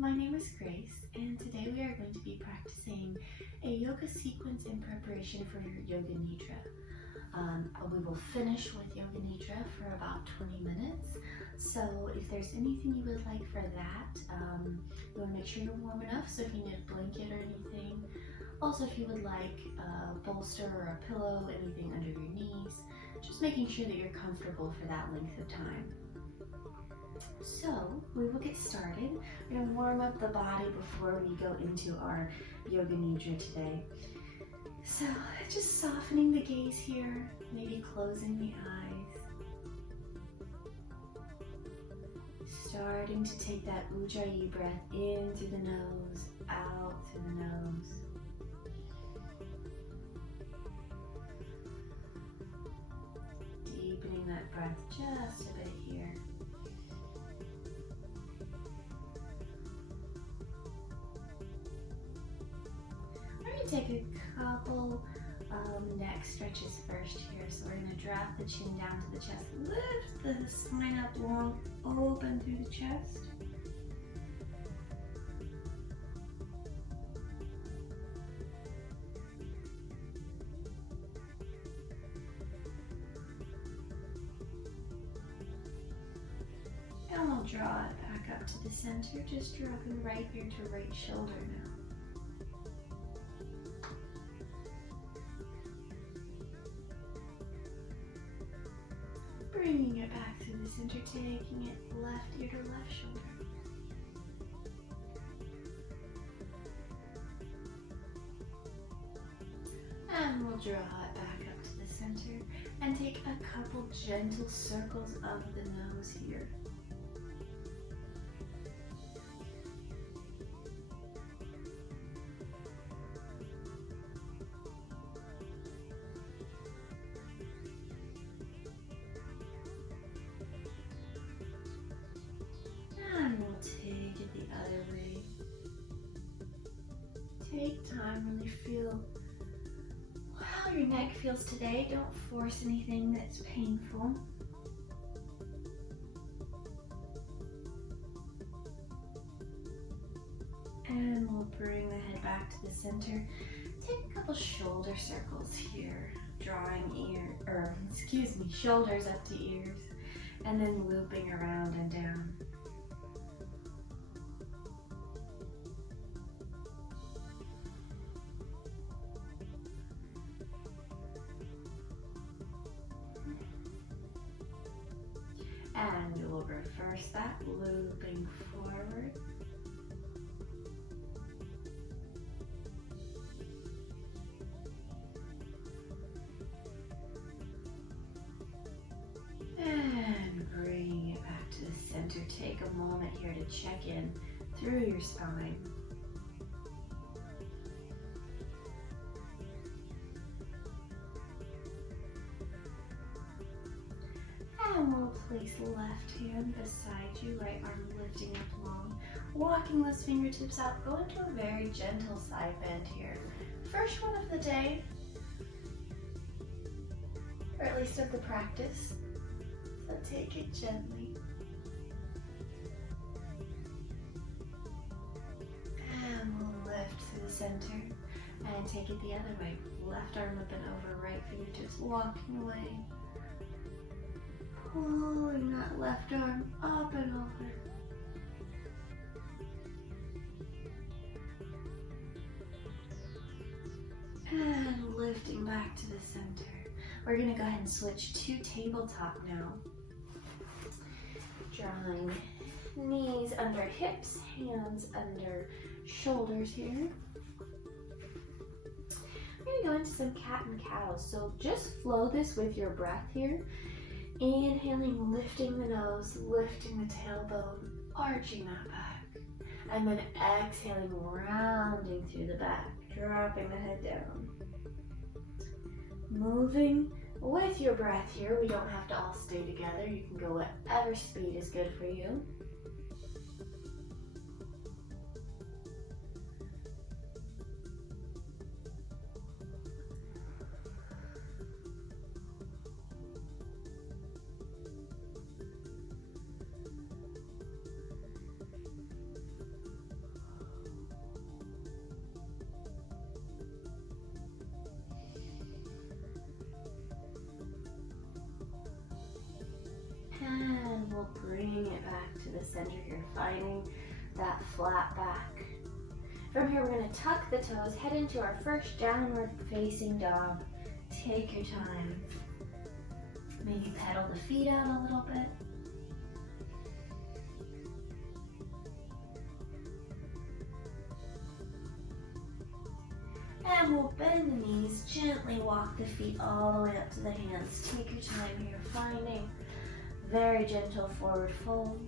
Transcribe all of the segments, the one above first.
my name is Grace, and today we are going to be practicing a yoga sequence in preparation for your Yoga Nidra. We will finish with Yoga Nidra for about 20 minutes, so if there's anything you would like for that, you want to make sure you're warm enough, so if you need a blanket or anything. Also, if you would like a bolster or a pillow, anything under your knees, just making sure that you're comfortable for that length of time. So, we will get started. We're going to warm up the body before we go into our Yoga Nidra today. So, just softening the gaze here, maybe closing the eyes. Starting to take that Ujjayi breath in through the nose, out through the nose. Deepening that breath just a bit here. Take a couple neck stretches first here. So we're going to drop the chin down to the chest. Lift the spine up long, open through the chest. And we'll draw it back up to the center, just dropping right ear to right shoulder now. Bringing it back through the center, taking it left ear to left shoulder. And we'll draw it back up to the center and take a couple gentle circles of the nose here. Take time, really feel how your neck feels today. Don't force anything that's painful. And we'll bring the head back to the center. Take a couple shoulder circles here, drawing shoulders up to ears, and then looping around and down. And we will reverse that, looping forward. And bringing it back to the center. Take a moment here to check in through your spine. And we'll place left hand beside you, right arm lifting up long. Walking those fingertips out, go into a very gentle side bend here. First one of the day, or at least of the practice. So take it gently. And we'll lift to the center and take it the other way. Left arm up and over, right fingertips walking away. Pulling that left arm up and over. And lifting back to the center. We're going to go ahead and switch to tabletop now. Drawing knees under hips, hands under shoulders here. We're going to go into some cat and cow. So just flow this with your breath here. Inhaling, lifting the nose, lifting the tailbone, arching that back. And then exhaling, rounding through the back, dropping the head down. Moving with your breath here. We don't have to all stay together. You can go whatever speed is good for you. to the center here, finding that flat back. From here, we're going to tuck the toes, head into our first downward facing dog. Take your time. Maybe pedal the feet out a little bit. And we'll bend the knees, gently walk the feet all the way up to the hands. Take your time here, finding very gentle forward fold.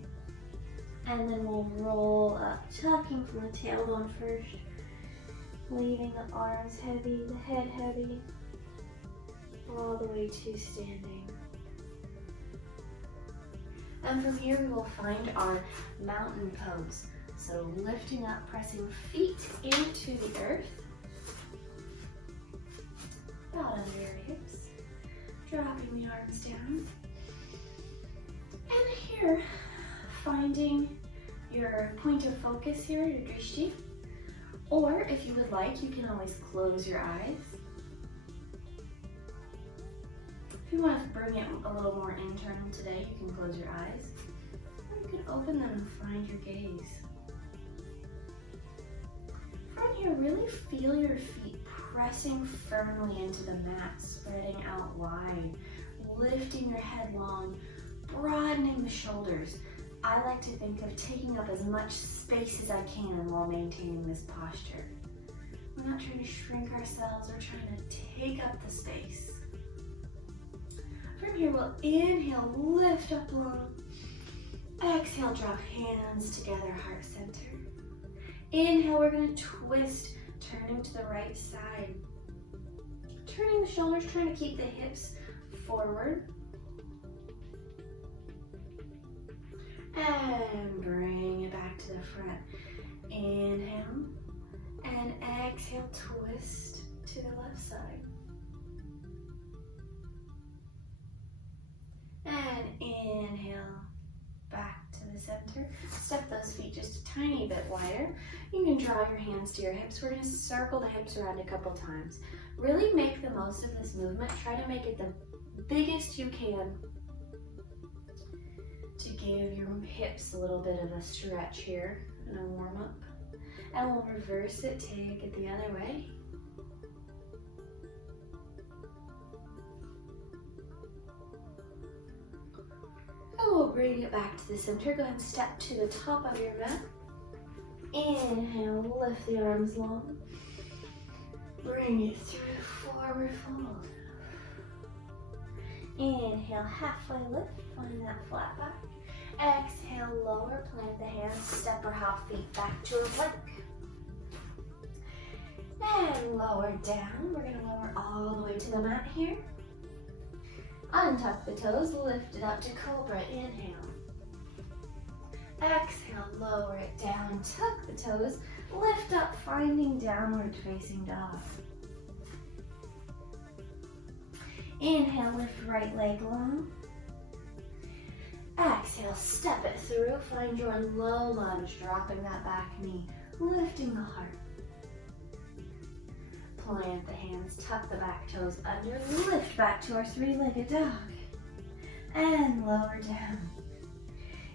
And then we'll roll up, tucking from the tailbone first, leaving the arms heavy, the head heavy, all the way to standing. And from here we will find our mountain pose. So lifting up, pressing feet into the earth, about under your hips, dropping the arms down. And here, finding your point of focus here, your drishti. Or if you would like, you can always close your eyes. If you want to bring it a little more internal today, you can close your eyes. Or you can open them and find your gaze. From here, really feel your feet pressing firmly into the mat, spreading out wide, lifting your head long, broadening the shoulders. I like to think of taking up as much space as I can while maintaining this posture. We're not trying to shrink ourselves, we're trying to take up the space. From here, we'll inhale, lift up long. Exhale, drop hands together, heart center. Inhale, we're going to twist, turning to the right side. Turning the shoulders, trying to keep the hips forward. And bring it back to the front. Inhale, and exhale, twist to the left side. And inhale, back to the center. Step those feet just a tiny bit wider. You can draw your hands to your hips. We're going to circle the hips around a couple times. Really make the most of this movement. Try to make it the biggest you can to give your hips a little bit of a stretch here and a warm up. And we'll reverse it, take it the other way. And we'll bring it back to the center. Go ahead and step to the top of your mat. Inhale, lift the arms long. Bring it through, forward fold. Inhale, halfway lift, find that flat back. Exhale, lower, plant the hands, step or hop feet back to a plank. And lower down. We're going to lower all the way to the mat here. Untuck the toes, lift it up to Cobra. Inhale. Exhale, lower it down, tuck the toes, lift up, finding downward facing dog. Inhale, lift right leg long. Exhale, step it through, find your low lunge, dropping that back knee, lifting the heart. Plant the hands, tuck the back toes under, lift back to our three-legged dog. And lower down.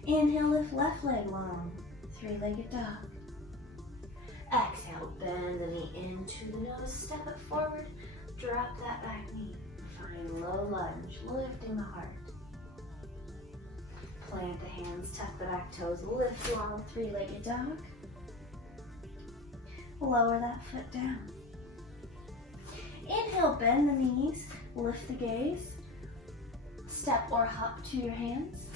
Inhale, lift left leg long, three-legged dog. Exhale, bend the knee into the nose, step it forward, drop that back knee. Find low lunge, lifting the heart. Plant the hands, tuck the back toes, lift long, three-legged dog. Lower that foot down. Inhale, bend the knees, lift the gaze. Step or hop to your hands.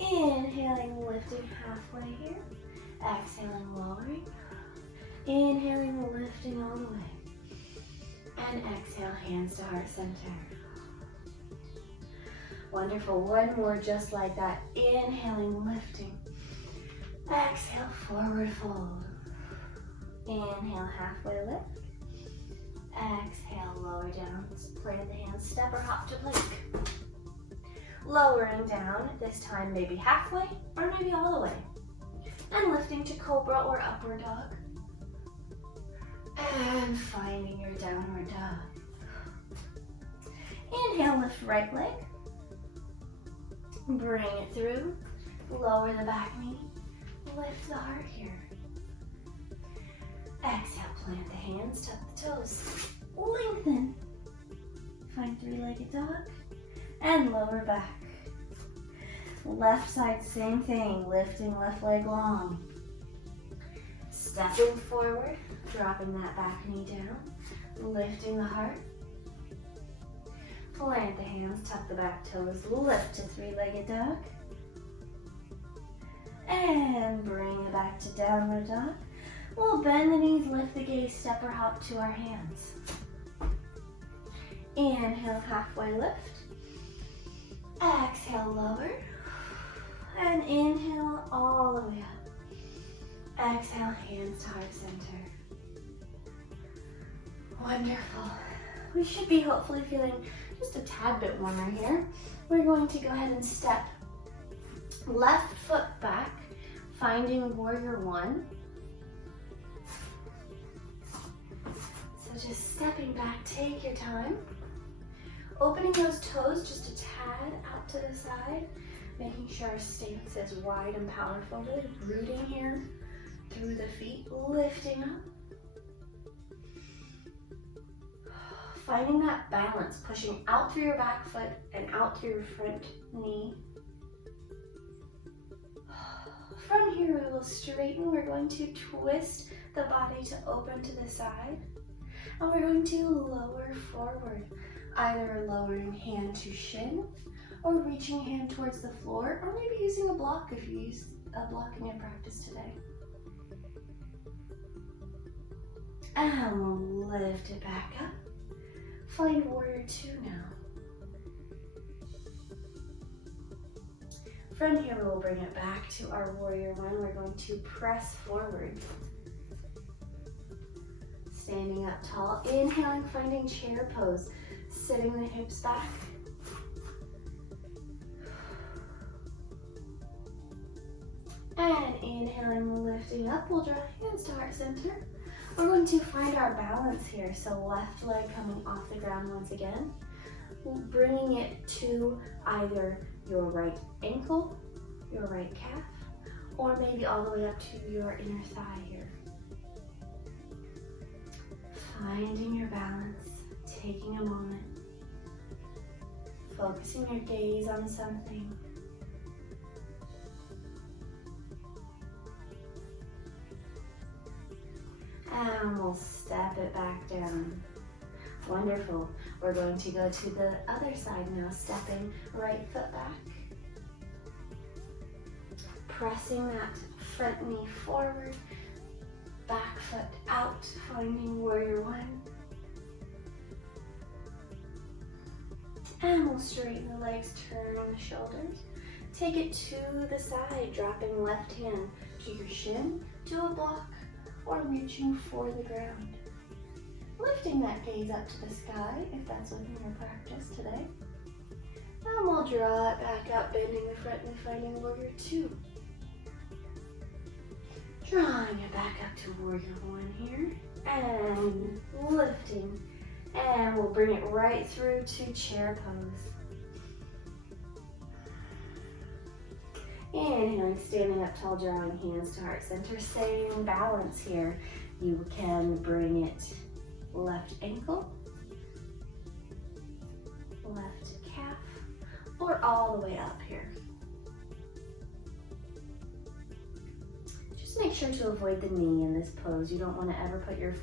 Inhaling, lifting halfway here. Exhaling, lowering. Inhaling, lifting all the way. And exhale, hands to heart center. Wonderful. One more just like that. Inhaling, lifting. Exhale, forward fold. Inhale, halfway lift. Exhale, lower down. Plant the hands, step or hop to plank. Lowering down, this time maybe halfway or maybe all the way. And lifting to Cobra or upward dog. And finding your downward dog. Inhale, lift right leg. Bring it through. Lower the back knee. Lift the heart here. Exhale, plant the hands, tuck the toes. Lengthen. Find three-legged dog. And lower back. Left side, same thing. Lifting left leg long. Stepping forward, dropping that back knee down. Lifting the heart. Plant the hands, tuck the back toes, lift to three-legged dog. And bring it back to downward dog. We'll bend the knees, lift the gaze, step or hop to our hands. Inhale, halfway lift. Exhale, lower. And inhale all the way up. Exhale, hands to heart center. Wonderful. We should be hopefully feeling just a tad bit warmer here. We're going to go ahead and step left foot back, finding warrior one. So just stepping back, take your time. Opening those toes just a tad out to the side, making sure our stance is wide and powerful, really rooting here through the feet, lifting up. Finding that balance, pushing out through your back foot and out through your front knee. From here we will straighten. We're going to twist the body to open to the side. And we're going to lower forward, either lowering hand to shin or reaching hand towards the floor, or maybe using a block if you use a block in your practice today. And we'll lift it back up. Find warrior two now. From here, we'll bring it back to our warrior one. We're going to press forward. Standing up tall, inhaling, finding chair pose. Sitting the hips back. And inhaling, lifting up. We'll draw hands to heart center. We're going to find our balance here. So left leg coming off the ground once again. Bringing it to either your right ankle, your right calf, or maybe all the way up to your inner thigh here. Finding your balance, taking a moment, focusing your gaze on something. And we'll step it back down. Wonderful. We're going to go to the other side now, stepping right foot back. Pressing that front knee forward, back foot out, finding warrior one. And we'll straighten the legs, turn on the shoulders. Take it to the side, dropping left hand to your shin, to a block, or reaching for the ground. Lifting that gaze up to the sky, if that's within your practice today. And we'll draw it back up, bending the front knee, finding warrior two. Drawing it back up to warrior one here, and lifting. And we'll bring it right through to chair pose. Inhaling, standing up tall, drawing hands to heart center. Same balance here. You can bring it left ankle, left calf, or all the way up here. Just make sure to avoid the knee in this pose. You don't want to ever put your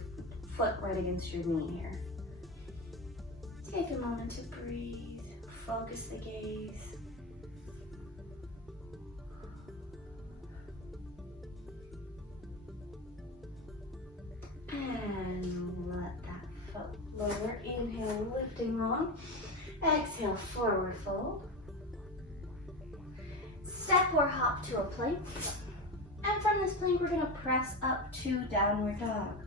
foot right against your knee here. Take a moment to breathe, focus the gaze. And let that foot lower. Inhale, lifting long. Exhale, forward fold. Step or hop to a plank. And from this plank, we're going to press up to downward dog.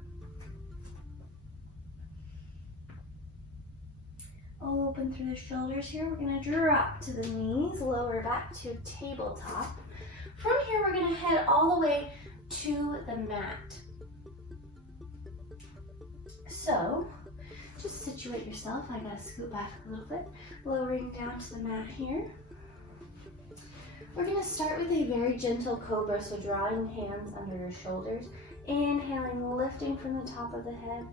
Open through the shoulders here. We're going to drop to the knees, lower back to tabletop. From here, we're going to head all the way to the mat. So, just situate yourself. I gotta scoot back a little bit. Lowering down to the mat here. We're going to start with a very gentle Cobra, so drawing hands under your shoulders. Inhaling, lifting from the top of the head.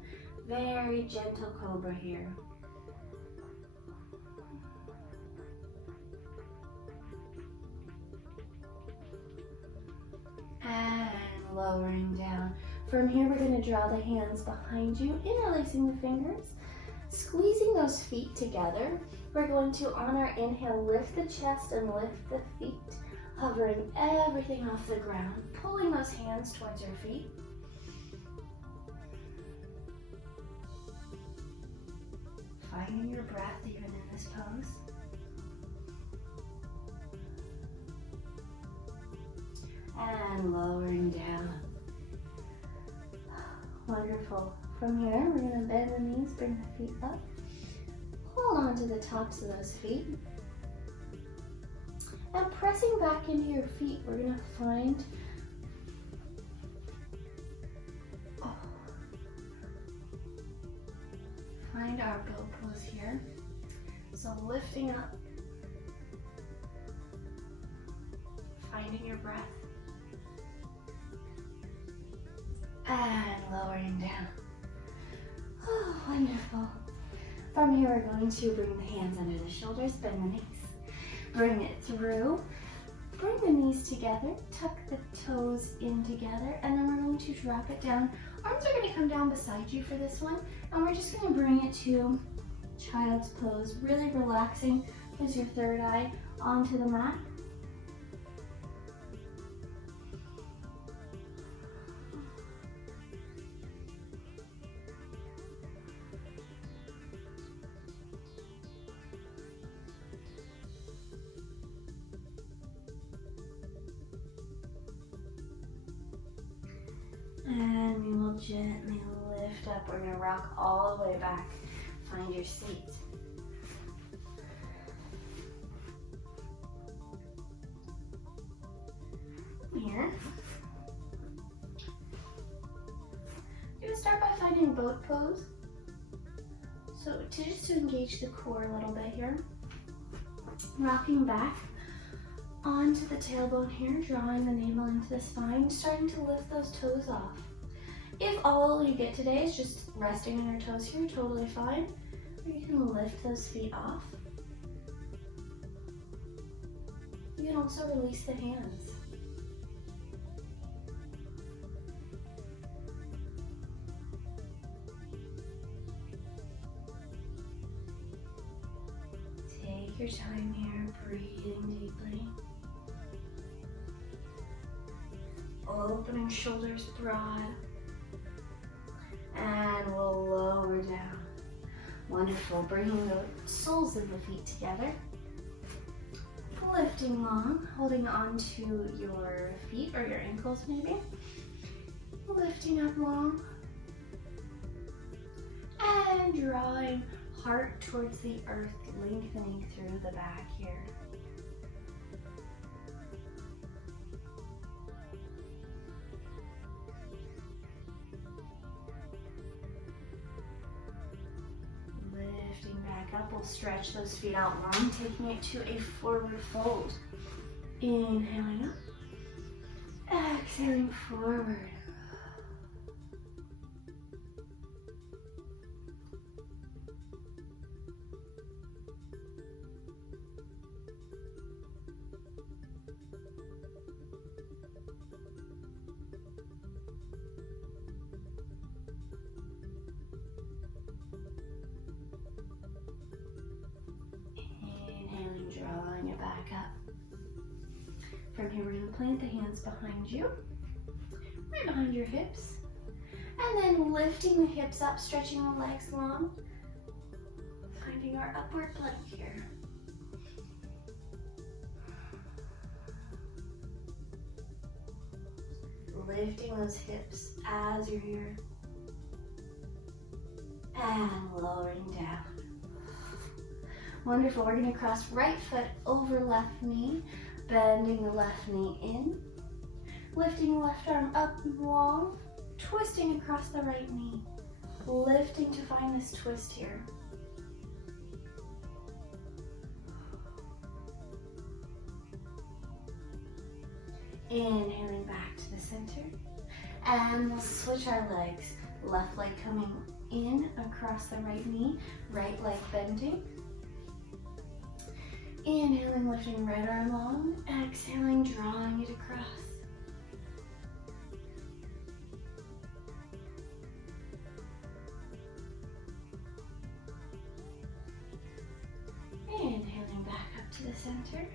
Very gentle Cobra here. And lowering down. From here, we're going to draw the hands behind you, interlacing the fingers, squeezing those feet together. We're going to, on our inhale, lift the chest and lift the feet, hovering everything off the ground, pulling those hands towards your feet. Finding your breath even in this pose. And lowering down. Wonderful. From here, we're going to bend the knees, bring the feet up. Hold on to the tops of those feet. And pressing back into your feet, we're going to find our bow pose here. So lifting up, finding your breath, and lowering down. Oh, wonderful. From here, we're going to bring the hands under the shoulders, bend the knees. Bring it through. Bring the knees together, tuck the toes in together, and then we're going to drop it down. Arms are going to come down beside you for this one, and we're just going to bring it to child's pose, really relaxing with your third eye onto the mat. And we will gently lift up. We're going to rock all the way back. Find your seat. Here. You're going to start by finding boat pose. So just to engage the core a little bit here. Rocking back onto the tailbone here, drawing the navel into the spine, starting to lift those toes off. If all you get today is just resting on your toes here, totally fine. Or you can lift those feet off. You can also release the hands. Take your time here, breathing deeply. Opening shoulders broad. And we'll lower down. Wonderful. Bringing the soles of the feet together. Lifting long, holding on to your feet or your ankles maybe. Lifting up long. And drawing heart towards the earth, lengthening through the back here. Up, we'll stretch those feet out long, taking it to a forward fold. Inhaling up, exhaling forward. Drawing it back up. From here, we're going to plant the hands behind you, right behind your hips, and then lifting the hips up, stretching the legs long, finding our upward plank here. Lifting those hips as you're here, and lowering down. Wonderful. We're going to cross right foot over left knee, bending the left knee in, lifting the left arm up long, twisting across the right knee, lifting to find this twist here. Inhaling back to the center. And we'll switch our legs. Left leg coming in across the right knee, right leg bending. Inhaling, lifting right arm long. Exhaling, drawing it across. Inhaling back up to the center.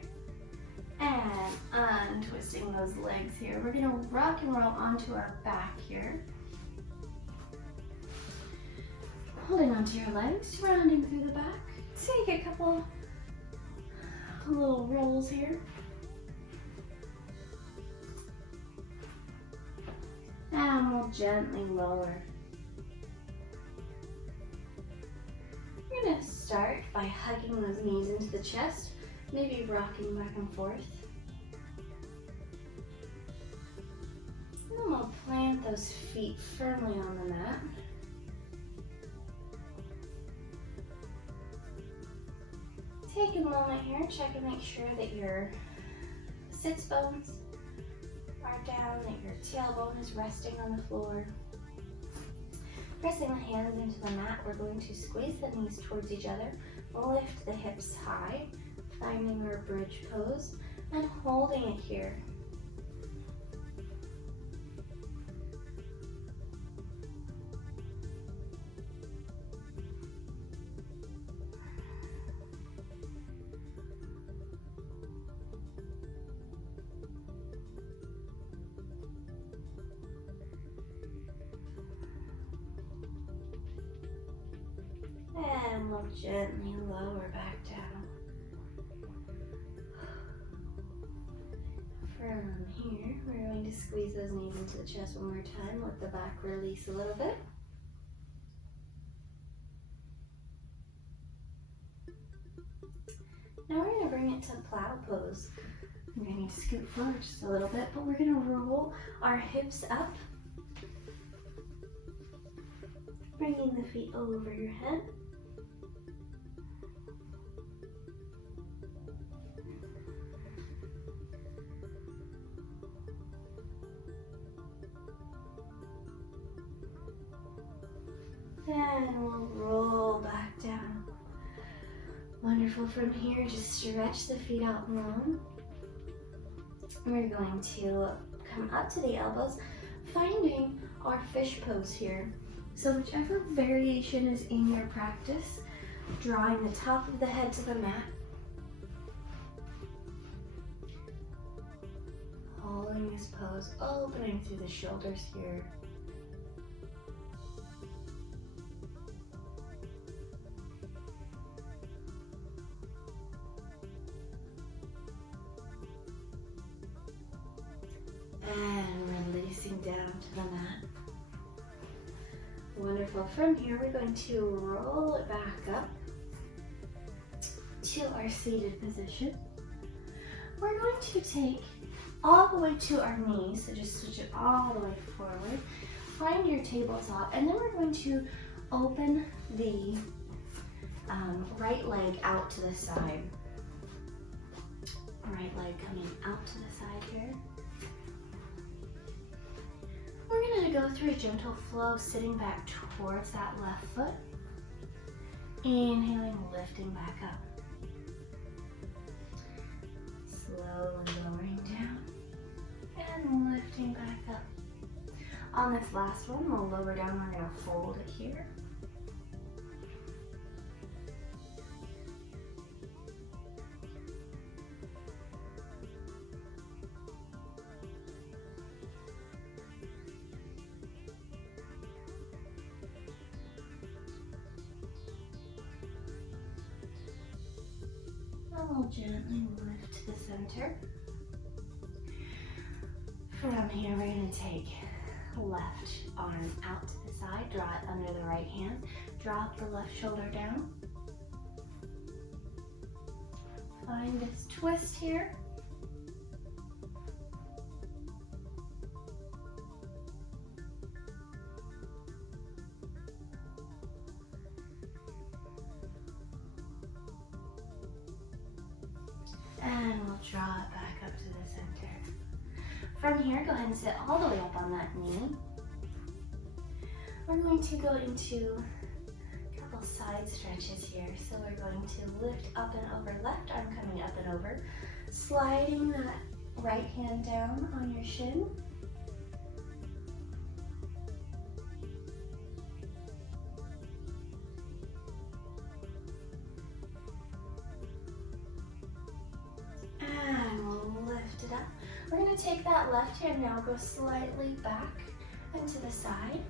And untwisting those legs here. We're gonna rock and roll onto our back here. Holding onto your legs, rounding through the back. Take a couple little rolls here. And we'll gently lower. We're gonna start by hugging those knees into the chest, maybe rocking back and forth. And then we'll plant those feet firmly on the mat. Take a moment here, check and make sure that your sits bones are down, that your tailbone is resting on the floor. Pressing the hands into the mat, we're going to squeeze the knees towards each other, lift the hips high, finding our bridge pose, and holding it here. And we'll gently lower back down. From here, we're going to squeeze those knees into the chest one more time. Let the back release a little bit. Now we're going to bring it to Plow Pose. I'm going to need to scoot forward just a little bit, but we're going to roll our hips up. Bringing the feet over your head. And we'll roll back down. Wonderful. From here, just stretch the feet out long. We're going to come up to the elbows, finding our fish pose here. So whichever variation is in your practice, drawing the top of the head to the mat. Holding this pose, opening through the shoulders here. And releasing down to the mat. Wonderful. From here, we're going to roll it back up to our seated position. We're going to take all the way to our knees, so just switch it all the way forward. Find your tabletop, and then we're going to open the right leg out to the side. Right leg coming out to the side here. We're going to go through a gentle flow, sitting back towards that left foot. Inhaling, lifting back up. Slowly lowering down and lifting back up. On this last one, we'll lower down. We're going to fold it here. We'll gently lift to the center. From here, we're going to take left arm out to the side, draw it under the right hand, drop the left shoulder down. Find this twist here. And we'll draw it back up to the center. From here, go ahead and sit all the way up on that knee. We're going to go into a couple side stretches here. So we're going to lift up and over, left arm coming up and over, sliding that right hand down on your shin. And lift it up. We're going to take that left hand now, go slightly back and to the side,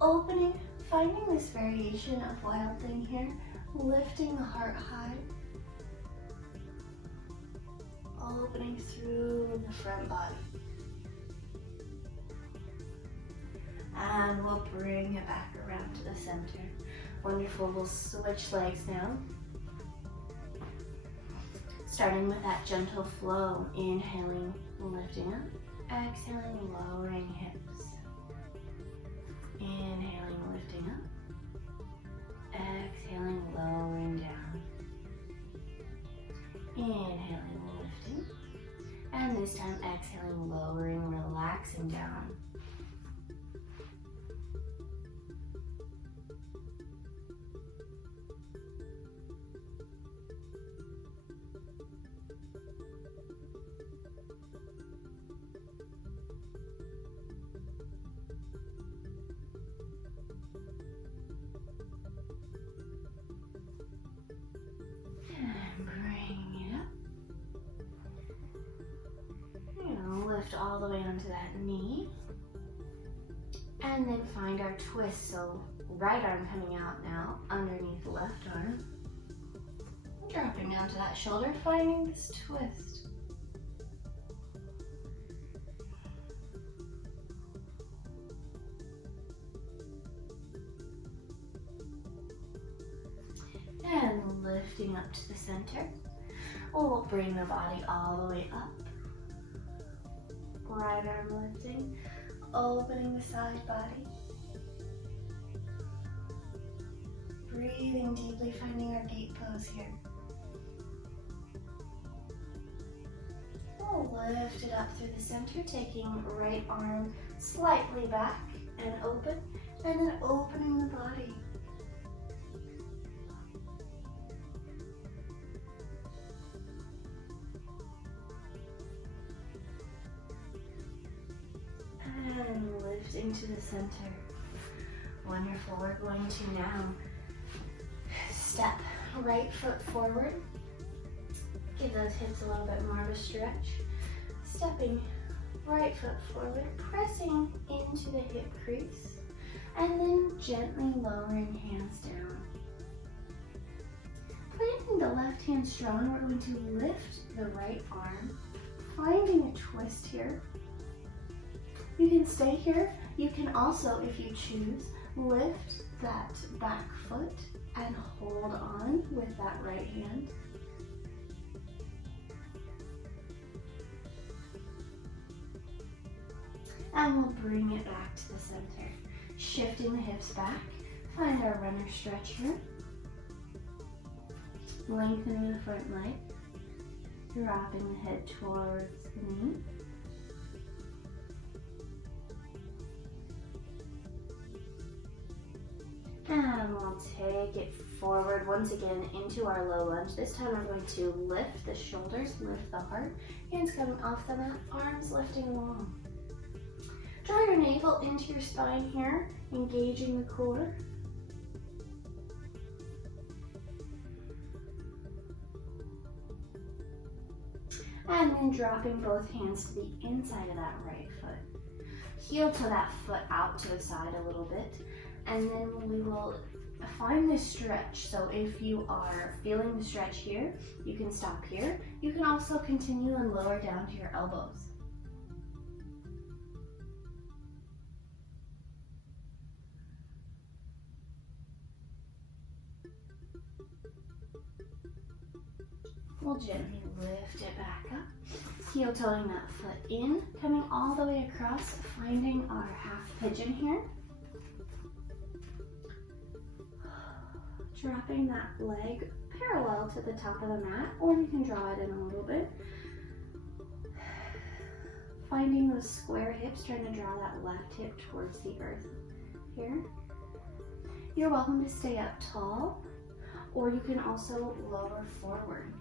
opening, finding this variation of wild thing here, lifting the heart high, opening through the front body. And we'll bring it back around to the center. Wonderful, we'll switch legs now. Starting with that gentle flow, inhaling, lifting up, exhaling, lowering hips. Inhaling, lifting up, exhaling, lowering down. Inhaling, lifting, and this time exhaling, lowering, relaxing down. Lift all the way onto that knee, and then find our twist. So right arm coming out now underneath the left arm, dropping down to that shoulder, finding this twist. And lifting up to the center. We'll bring the body all the way up. Right arm lifting, opening the side body. Breathing deeply, finding our gate pose here. We'll lift it up through the center, taking right arm slightly back and open, and then opening the body. And lifting to the center. Wonderful. We're going to now step right foot forward. Give those hips a little bit more of a stretch. Stepping right foot forward, pressing into the hip crease, and then gently lowering hands down. Planting the left hand strong, we're going to lift the right arm, finding a twist here. You can stay here. You can also, if you choose, lift that back foot and hold on with that right hand. And we'll bring it back to the center. Shifting the hips back. Find our runner stretch here. Lengthening the front leg. Dropping the head towards the knee. And we'll take it forward once again into our low lunge. This time we're going to lift the shoulders, lift the heart. Hands coming off the mat, arms lifting long. Draw your navel into your spine here, engaging the core. And then dropping both hands to the inside of that right foot. Heel to that foot out to the side a little bit. And then we will find this stretch. So if you are feeling the stretch here, you can stop here. You can also continue and lower down to your elbows. We'll gently lift it back up. Heel toeing that foot in, coming all the way across, finding our half pigeon here. Dropping that leg parallel to the top of the mat, or you can draw it in a little bit. finding those square hips, trying to draw that left hip towards the earth here. You're welcome to stay up tall, or you can also lower forward.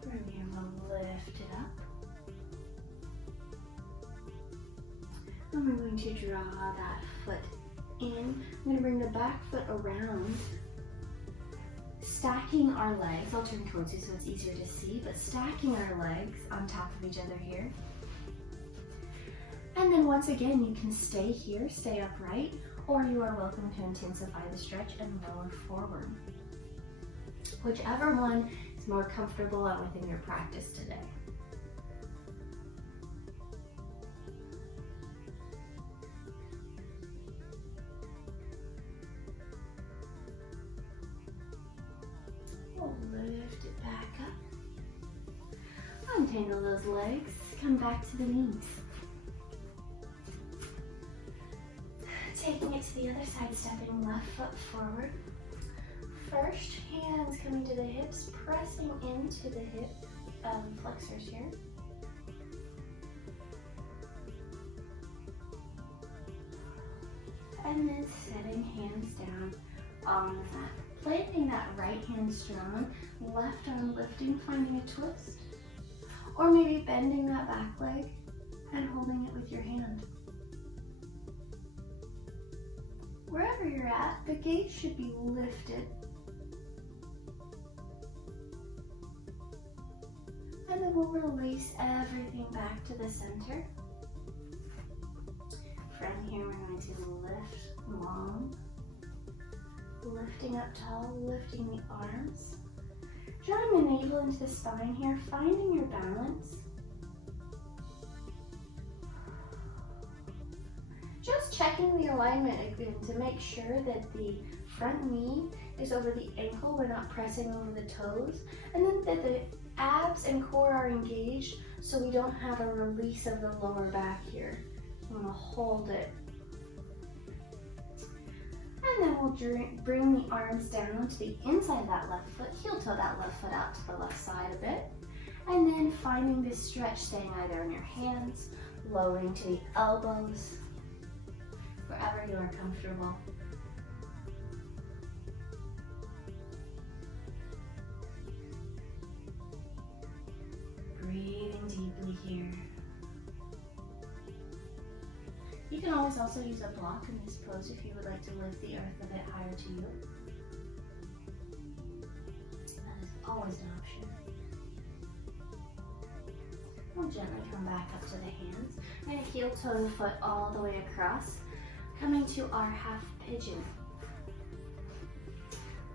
From here, we'll lift it up. And we're going to draw that foot in. I'm going to bring the back foot around, stacking our legs. I'll turn towards you so it's easier to see, but stacking our legs on top of each other here. And then once again, you can stay here, stay upright, or you are welcome to intensify the stretch and lower forward. Whichever one is more comfortable and within your practice today. We'll lift it back up. Untangle those legs. Come back to the knees. Taking it to the other side, stepping left foot forward. First, hands coming to the hips, pressing into the hip flexors here. And then setting hands down on the mat. Planting that right hand strong, left arm lifting, finding a twist. Or maybe bending that back leg and holding it with your hand. Wherever you're at, the gaze should be lifted. And then we'll release everything back to the center. From here, we're going to lift long, lifting up tall, lifting the arms. Drawing the navel into the spine here, finding your balance. Just checking the alignment again to make sure that the front knee is over the ankle, we're not pressing over the toes, and then that the abs and core are engaged so we don't have a release of the lower back here. I'm going to hold it. And then we'll bring the arms down to the inside of that left foot, heel toe that left foot out to the left side a bit. And then finding this stretch, staying either in your hands, lowering to the elbows, wherever you are comfortable. Breathing deeply here. You can always also use a block in this pose if you would like to lift the earth a bit higher to you. That is always an option. We'll gently come back up to the hands. I'm going to heel toe the foot all the way across, coming to our half pigeon.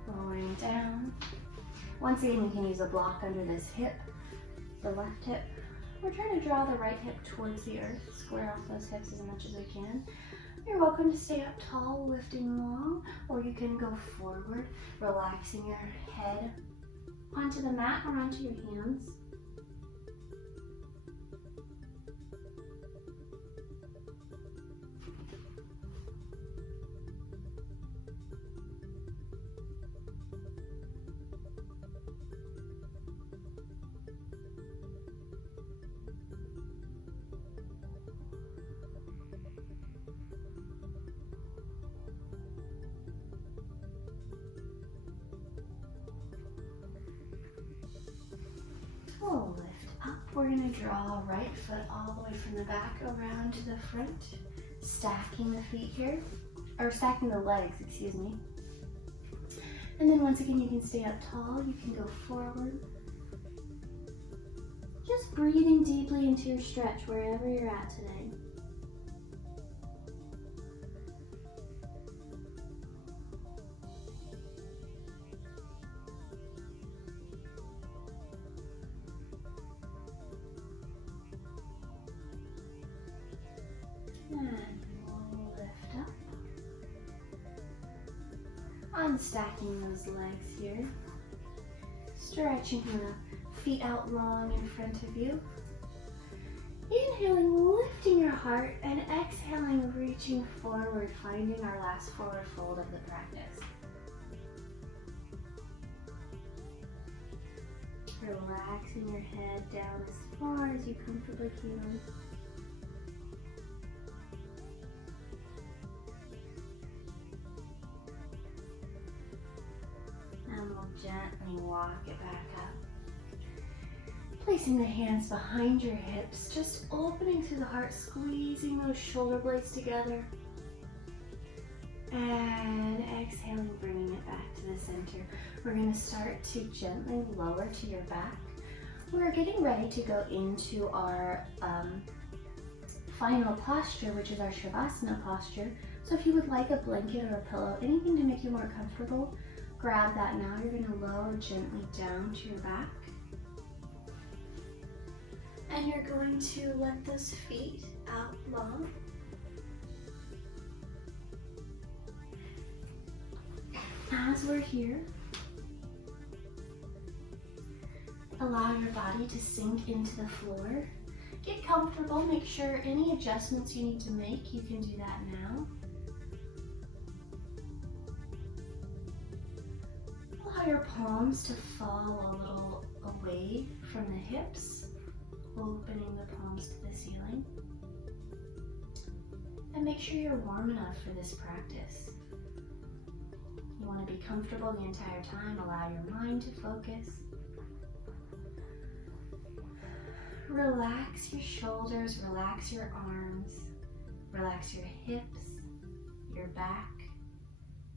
Lowering down. Once again, you can use a block under this hip, the left hip. We're trying to draw the right hip towards the earth, square off those hips as much as we can. You're welcome to stay up tall, lifting long, or you can go forward, relaxing your head onto the mat or onto your hands. We'll lift up. We're going to draw right foot all the way from the back around to the front, stacking the feet here, or stacking the legs, excuse me. And then once again, you can stay up tall, you can go forward. Just breathing deeply into your stretch wherever you're at today. And we'll lift up. Unstacking those legs here. Stretching the feet out long in front of you. Inhaling, lifting your heart, and exhaling, reaching forward, finding our last forward fold of the practice. Relaxing your head down as far as you comfortably can. And we'll gently walk it back up. Placing the hands behind your hips, just opening through the heart, squeezing those shoulder blades together. And exhaling, bringing it back to the center. We're going to start to gently lower to your back. We're getting ready to go into our final posture, which is our Shavasana posture. So if you would like a blanket or a pillow, anything to make you more comfortable, grab that now. You're going to lower gently down to your back. And you're going to let those feet out long. As we're here, allow your body to sink into the floor. Get comfortable. Make sure any adjustments you need to make, you can do that now. Allow your palms to fall a little away from the hips, opening the palms to the ceiling. And make sure you're warm enough for this practice. You want to be comfortable the entire time. Allow your mind to focus. Relax your shoulders, relax your arms, relax your hips, your back,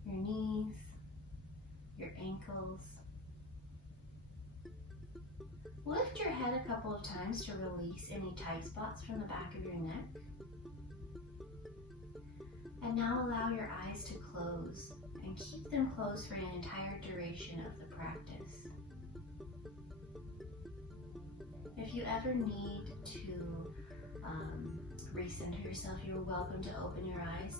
your knees, your ankles. Lift your head a couple of times to release any tight spots from the back of your neck. And now allow your eyes to close and keep them closed for an entire duration of the practice. If you ever need to recenter yourself, you're welcome to open your eyes,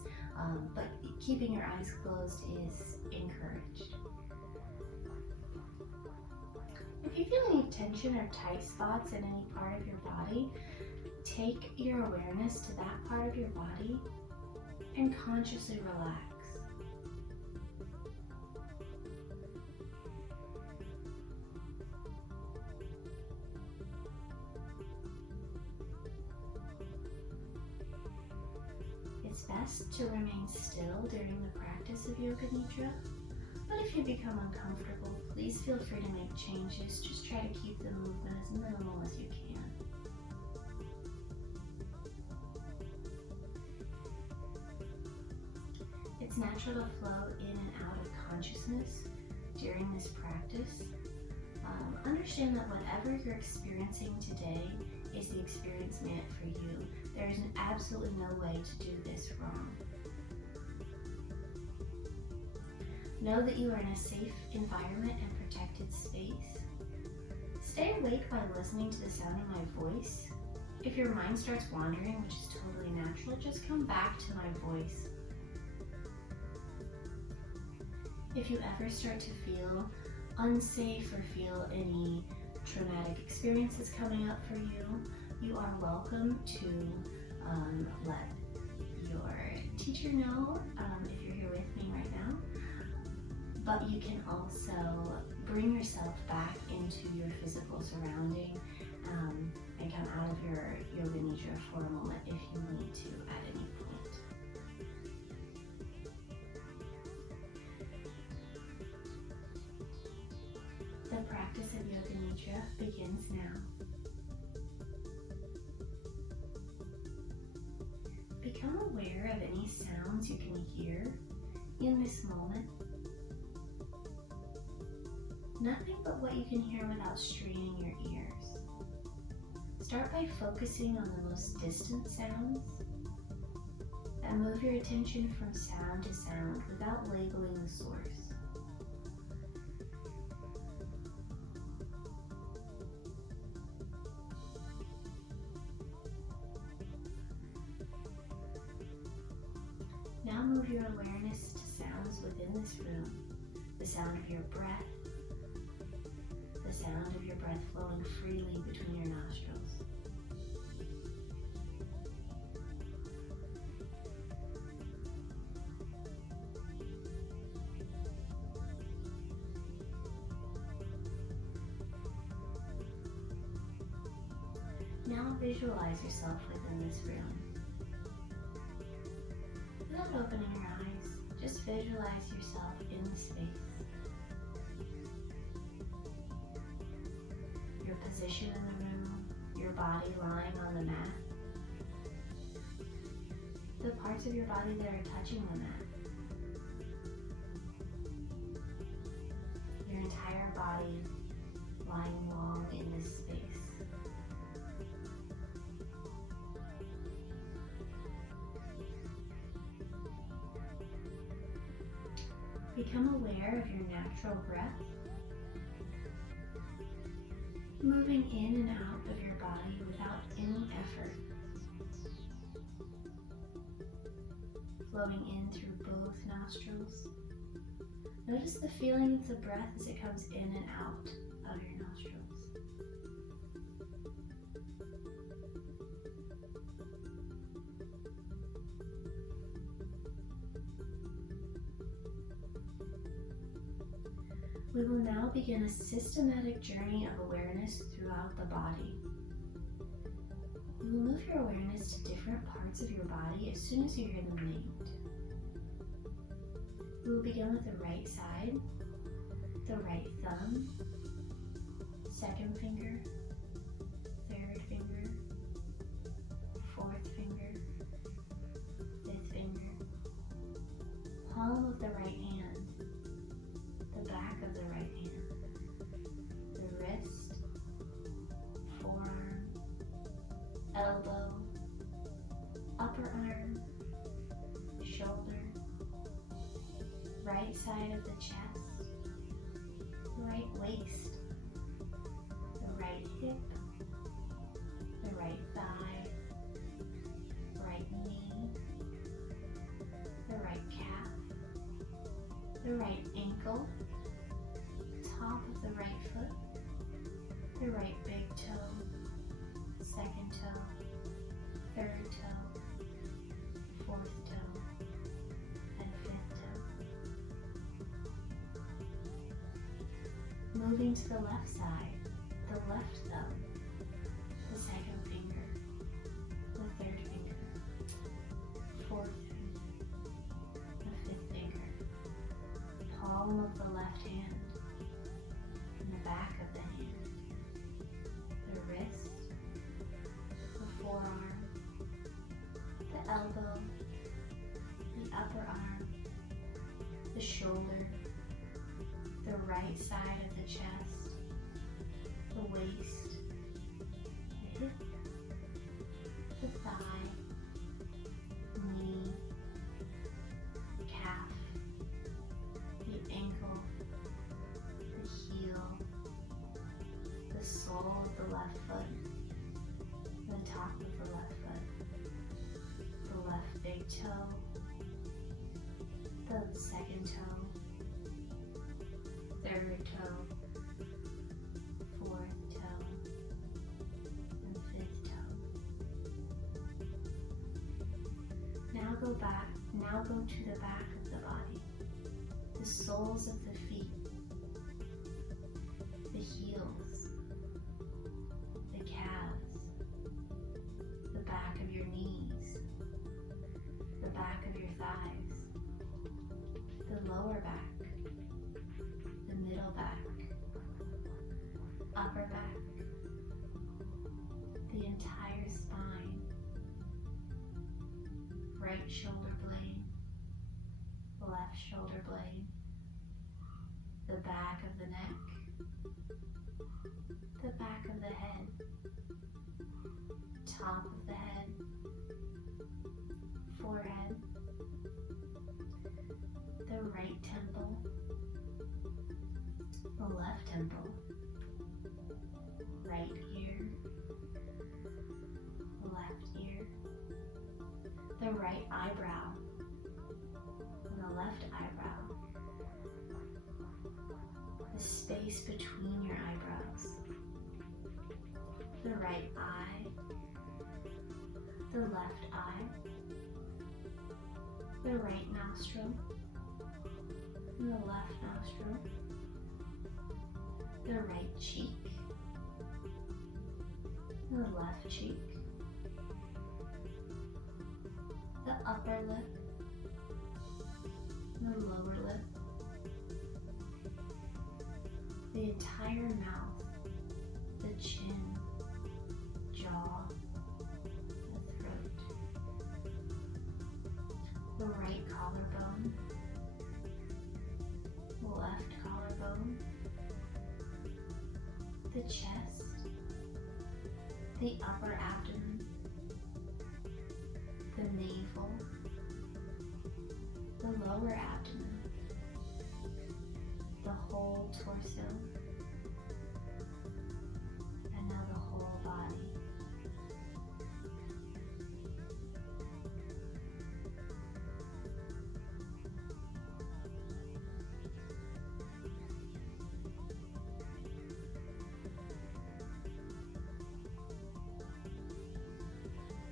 but keeping your eyes closed is encouraged. If you feel any tension or tight spots in any part of your body, take your awareness to that part of your body and consciously relax. It's best to remain still during the practice of Yoga Nidra, but if you become uncomfortable, please feel free to make changes. Just try to keep the movement as minimal as you can. It's natural to flow in and out of consciousness during this practice. Understand that whatever you're experiencing today is the experience meant for you. There is absolutely no way to do this wrong. Know that you are in a safe environment and protected space. Stay awake by listening to the sound of my voice. If your mind starts wandering, which is totally natural, just come back to my voice. If you ever start to feel unsafe or feel any traumatic experiences coming up for you, you are welcome to let your teacher know if you're here with me right now. But you can also bring yourself back into your physical surrounding and come out of your Yoga Nidra for a moment if you need to at any point. The practice of Yoga Nidra begins now. Become aware of any sounds you can hear in this moment. Nothing but what you can hear without straining your ears. Start by focusing on the most distant sounds and move your attention from sound to sound without labeling the source. Now move your awareness to sounds within this room. The sound of your breath. The sound of your breath flowing freely between your nostrils. Now visualize yourself within this room. Without opening your eyes, just visualize yourself in the space. Your position in the room, your body lying on the mat, the parts of your body that are touching the mat, your entire body lying long in this space. Become aware of your natural breath, moving in and out of your body without any effort, flowing in through both nostrils. Notice the feeling of the breath as it comes in and out of your nostrils. We will now begin a systematic journey of awareness throughout the body. You will move your awareness to different parts of your body as soon as you hear them named. We will begin with the right side, the right thumb, second finger, third finger, fourth finger, fifth finger, palm of the right hand, the back of the right hand, the wrist, forearm, elbow, upper arm, shoulder, right side of the chest, the right waist, the right hip, the right thigh, right knee, the right calf, the right ankle, top of the right foot, the right big toe, second toe, third toe, fourth toe, and fifth toe. Moving to the left side, the left thumb, the second finger, the third finger, fourth finger, the fifth finger, palm of the left hand, and the back of the hand, the wrist, the forearm, the elbow, the upper arm, the shoulder, the right side of the chest, the waist, the hip, the thigh, knee, calf, the ankle, the heel, the sole of the left foot, the top of the left foot, the left big toe, the second toe, third toe, fourth toe, and fifth toe. Now go to the back of the body, the soles of the feet, the heels, the calves, the back of your knees, the back of your thighs, the lower back, the middle back, upper back, the entire spine, right shoulder blade, left shoulder blade, the back of the neck, the back of the head, top of the head, forehead, the right temple, the left temple, right ear, left ear, the right eyebrow, and the left eyebrow, space between your eyebrows, the right eye, the left eye, the right nostril, and the left nostril, the right cheek, the left cheek, the upper lip, the lower lip, the entire mouth, the chin, jaw, the throat, the right collarbone, the left collarbone, the chest, the upper abdomen, the navel, the lower abdomen, the whole torso, and now the whole body.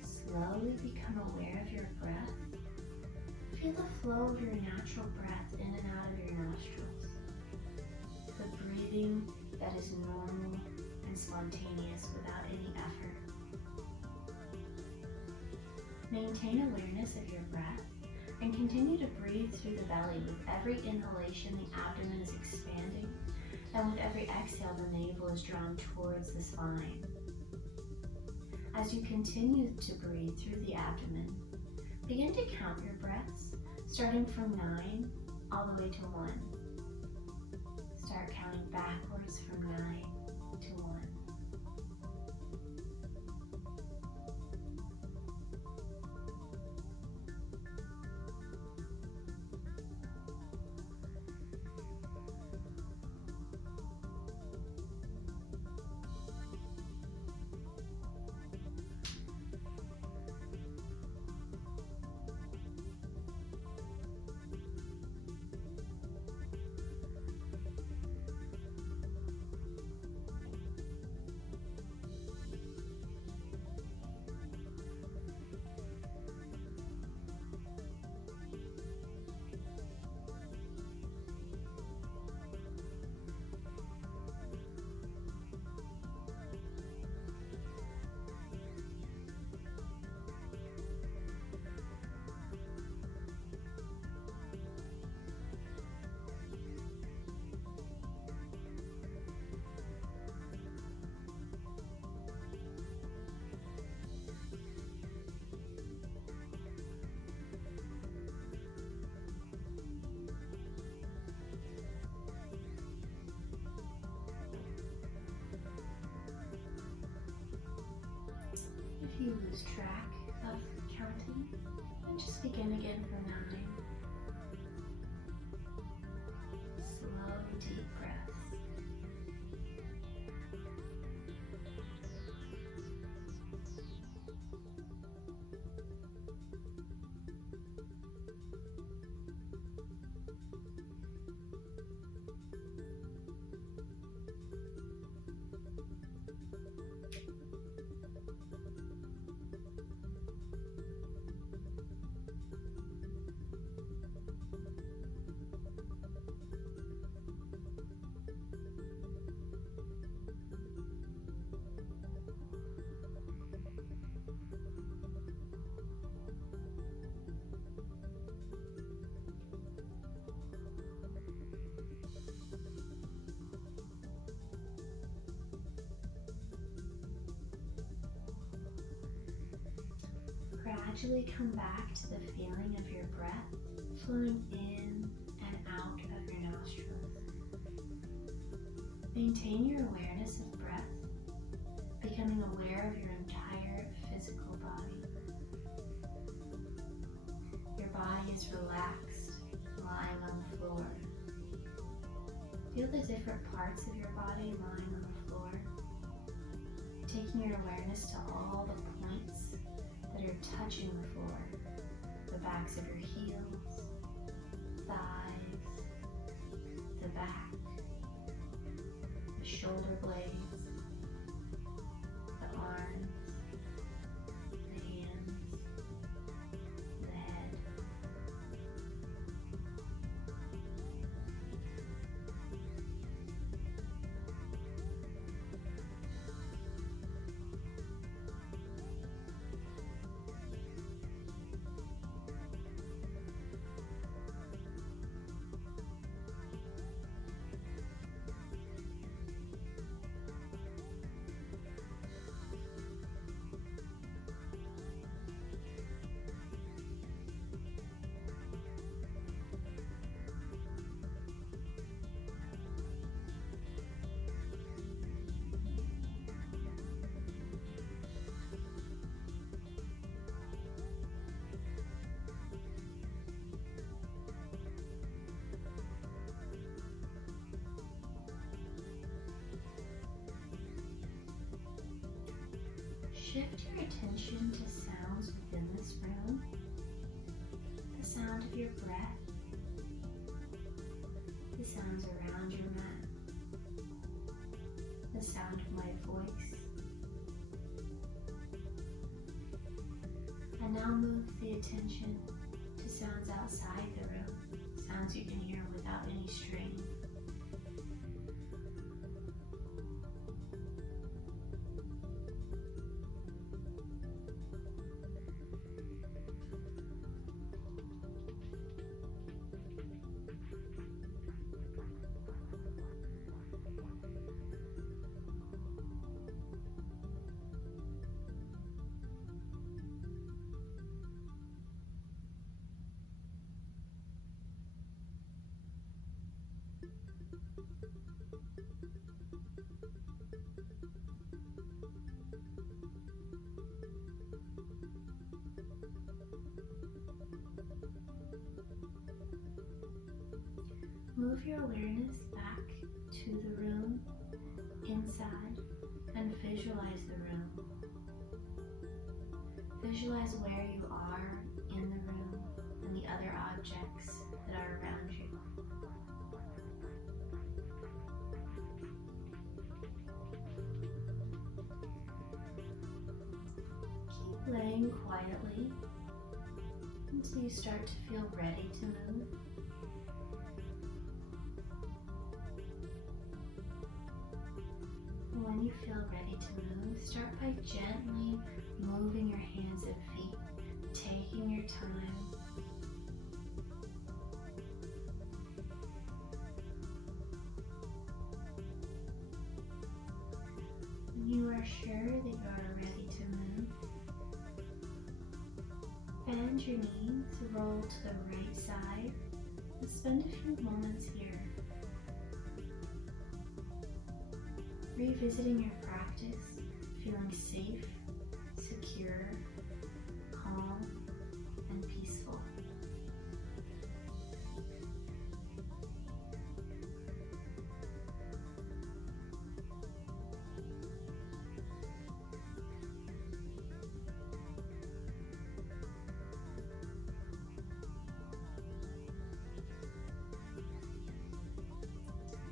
Slowly become aware of your breath. Feel the flow of your natural breath in and out of your nostrils. The breathing that is normal and spontaneous without any effort. Maintain awareness of your breath and continue to breathe through the belly. With every inhalation, the abdomen is expanding, and with every exhale, the navel is drawn towards the spine. As you continue to breathe through the abdomen, begin to count your breaths, starting from 9 all the way to 1. Start counting backwards from 9 to 1. If you lose track of counting, then just begin again from 9. Slow, deep breaths. Gradually come back to the feeling of your breath flowing in and out of your nostrils. Maintain your awareness of breath, becoming aware of your entire physical body. Your body is relaxed, lying on the floor. Feel the different parts of your body lying on the floor, taking your awareness to all the points that are touching the floor, the backs of your heels, thighs, the back, shift your attention to sounds within this room. The sound of your breath, the sounds around your mat, the sound of my voice. And now move the attention to sounds outside the room, sounds you can hear without any strain. Move your awareness back to the room, inside, and visualize the room. Visualize where you are in the room and the other objects that are around you. Keep laying quietly until you start to feel ready to move. When you feel ready to move, start by gently moving your hands and feet, taking your time. When you are sure that you are ready to move, bend your knees, roll to the right side, and spend a few moments here. Revisiting your practice, feeling safe, secure, calm, and peaceful.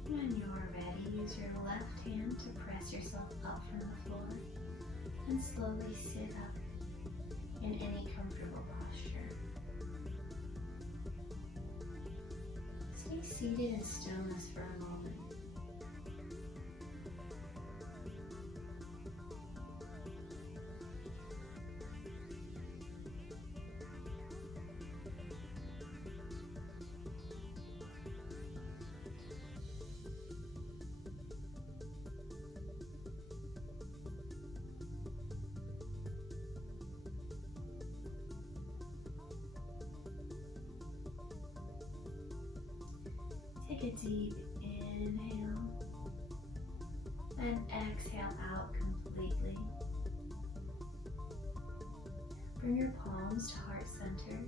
When you are ready, use your left hand to press yourself up from the floor and slowly sit up in any comfortable posture. Stay seated in stillness for a moment. Take a deep inhale and exhale out completely. Bring your palms to heart center.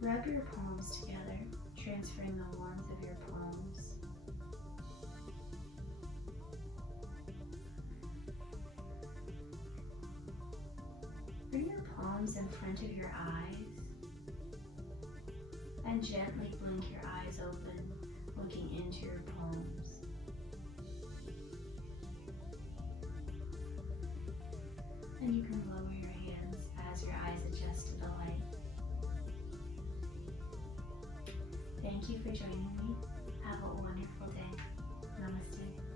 Rub your palms together, transferring the warmth of your palms. Bring your palms in front of your eyes and gently blink your eyes open, looking into your palms. And you can lower your hands as your eyes adjust to the light. Thank you for joining me. Have a wonderful day. Namaste.